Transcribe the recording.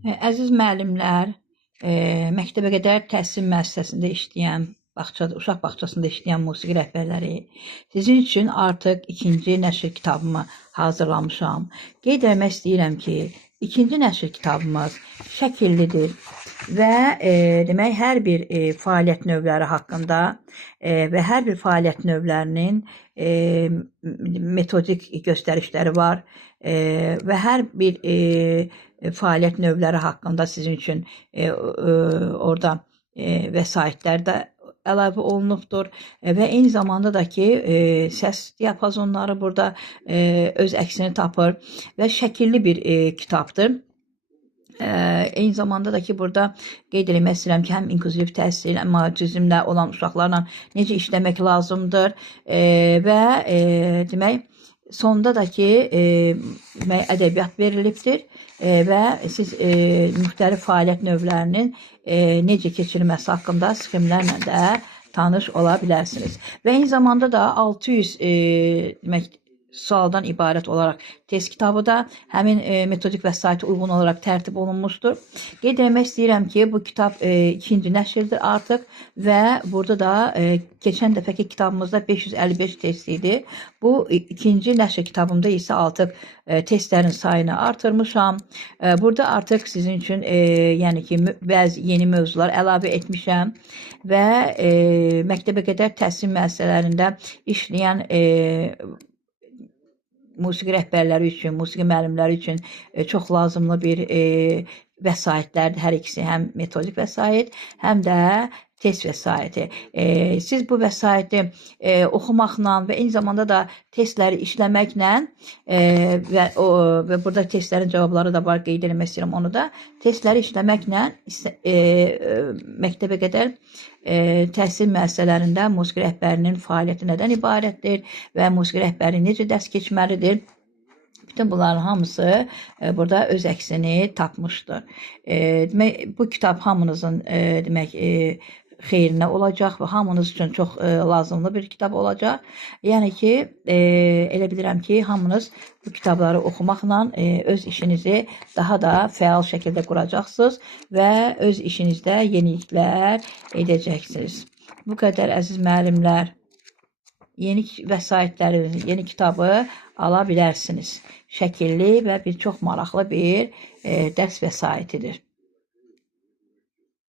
Əziz müəllimlər, məktəbə qədər təhsil müəssisəsində işləyən, uşaq bağçasında işləyən musiqi rəhbərləri, sizin üçün artıq ikinci nəşr kitabımı hazırlamışam. Qeyd etmək istəyirəm ki, ikinci nəşr kitabımız şəkillidir və demək, hər bir fəaliyyət növləri haqqında və hər bir fəaliyyət növlərinin metodik göstərişləri var və hər bir fəaliyyət növləri haqqında sizin üçün orada vəsaitlər də əlavə olunubdur və eyni zamanda da ki, səs diapazonları burada öz əksini tapır və şəkilli bir kitabdır. Eyni zamanda da ki, burada qeyd etmək istəyirəm ki, həm inklüziv təhsil, həm autizmlə olan uşaqlarla necə işləmək lazımdır və demək, sonda da ki, ədəbiyyat verilibdir və siz müxtəlif fəaliyyət növlərinin necə keçirilməsi haqqında sxemlərlə də tanış ola bilərsiniz. Və eyni zamanda da 600 demək, sualdan ibarət olaraq test kitabı da həmin metodik vəsaitə uyğun olaraq tərtib olunmuşdur. Qeyd etmək istəyirəm ki, bu kitab ikinci nəşrdir artıq və burada da keçən dəfəki kitabımızda 555 test idi. Bu ikinci nəşr kitabımda isə artıq testlərin sayını artırmışam. Burada artıq sizin üçün yəni ki, bəzi yeni mövzular əlavə etmişəm və məktəbə qədər təhsil müəssisələrində işləyən musiqi rəhbərləri üçün, musiqi müəllimləri üçün çox lazımlı bir vəsaitlərdir hər ikisi, həm metodik vəsait, həm də test vəsaiti. Siz bu vəsaiti oxumaqla və eyni zamanda da testləri işləməklə və burada testlərin cavabları da var, qeyd etmək istəyirəm onu da. Testləri işləməklə məktəbə qədər təhsil müəssisələrində musiqi rəhbərinin fəaliyyəti nədən ibarətdir və musiqi rəhbəri necə dərs keçməlidir? Bütün bunların hamısı burada öz əksini tapmışdır. Demək, bu kitab hamınızın demək, xeyrinə olacaq və hamınız üçün çox lazımlı bir kitab olacaq. Yəni ki, elə bilirəm ki, hamınız bu kitabları oxumaqla öz işinizi daha da fəal şəkildə quracaqsınız və öz işinizdə yeniliklər edəcəksiniz. Bu qədər əziz müəllimlər, yeni vəsaitləri, yeni kitabı ala bilərsiniz. Şəkilli və çox maraqlı bir dərs vəsaitidir.